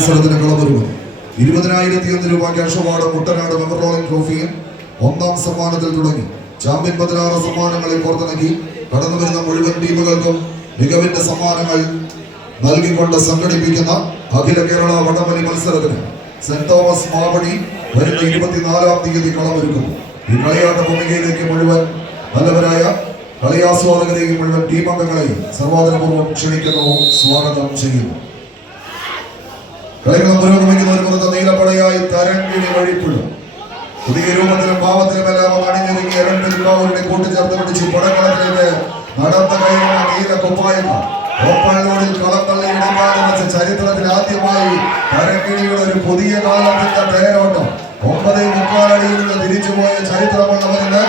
മത്സരത്തിന് കളമൊരുങ്ങും. 20,001 രൂപ cash award മുട്ടനാട് മെമ്മറോളിംഗ് ട്രോഫിയും 1ാം സമ്മാനത്തിൽ തുടങ്ങി ചാമ്പ്യൻ 16 സമ്മാനങ്ങളിൽ പുറത്തിറങ്ങി കടന്നുവരുന്ന മുഴുവൻ ടീമുകൾക്കും മികവിന്റെ സമ്മാനങ്ങൾ നൽകിക്കൊണ്ട് സംഘടിപ്പിക്കുന്ന അഖില കേരള വടംവലി മത്സരത്തിന് സെന്റ് തോമസ് മാവടി വരുന്ന 24-ാം തീയതി കളമൊരുക്കുന്നു. ഈ കളിയാട്ട ഭൂമികയിലേക്ക് മുഴുവൻ നല്ലവരായ കളിയാസ്വാദകരെയും മുഴുവൻ ടീം അംഗങ്ങളെയും സർവാദരപൂർവ്വം ക്ഷണിക്കുന്നു, സ്വാഗതം ചെയ്യുന്നു. കളികളും പുരോഗമിക്കുന്ന ഒരു പുറത്ത് നീലപ്പടയായി തരംകിണി വഴിപ്പുഴ പുതിയ രൂപത്തിലും ഭാവത്തിലുമെല്ലാം അണിഞ്ഞൊരുങ്ങി രണ്ടിൽക്കാവരുടെ കൂട്ടിച്ചേർത്ത് പിടിച്ച് പടക്കളത്തിലേക്ക് നടന്ന കയറുന്ന നീല കുപ്പായങ്ങൾ ഓപ്പൺ ലോഡിൽ കളം തള്ളി ഇടങ്ങാതെ വെച്ച ചരിത്രത്തിൽ ആദ്യമായി തരംകിണിയുടെ ഒരു പുതിയ കാലത്തിന്റെ തേരോട്ടം 9.25 അടിയിൽ നിന്ന് തിരിച്ചുപോയ ചരിത്രമുള്ളവരിന്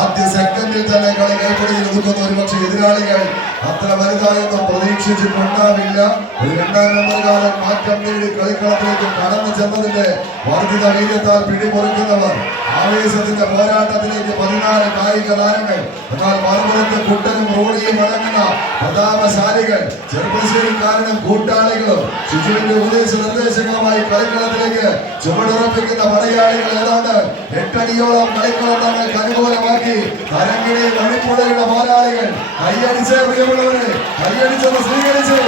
ആദ്യ സെക്കൻഡിൽ തന്നെ കളി കൈപ്പിടിയിൽ ഒതുക്കുന്ന ഒരുപക്ഷെ എതിരാളികൾ അത്ര വലുതായൊന്നും പ്രതീക്ഷിച്ചിട്ടുണ്ടാവില്ല. ഒരു 2ാം നമ്പർ കാലം മാറ്റം നേടി കളിക്കളത്തിലേക്ക് കടന്നു ചെന്നതിന്റെ വർദ്ധിത വീര്യത്താൽ പിടിമുറുക്കുന്നവർ ആവേശത്തിന്റെ പോരാട്ടത്തിലേക്ക് 14 കായിക താരങ്ങൾ, എന്നാൽ മറുപുറത്ത് കുട്ടനും റോഡിയും അടങ്ങുന്ന പ്രതാപശാലികൾ, ചെറുപ്പശ്ശേരിക്കാരനും കൂട്ടാളികളും ശിശുവിന്റെ ഉപദേശ നിർദ്ദേശങ്ങളുമായി കളിക്കളത്തിലേക്ക് ചുവടുറപ്പിക്കുന്ന പടയാളികൾ ഏതാണ്ട് 8 അടിയോളം കളിക്കളം തങ്ങൾക്ക് അനുകൂലമാക്കി തരംകിണി വഴിപ്പുഴയുടെ പോരാളികൾ കൈയടിച്ച് പ്രിയമുള്ളവരെ കൈയടിച്ചത് സ്വീകരിച്ച്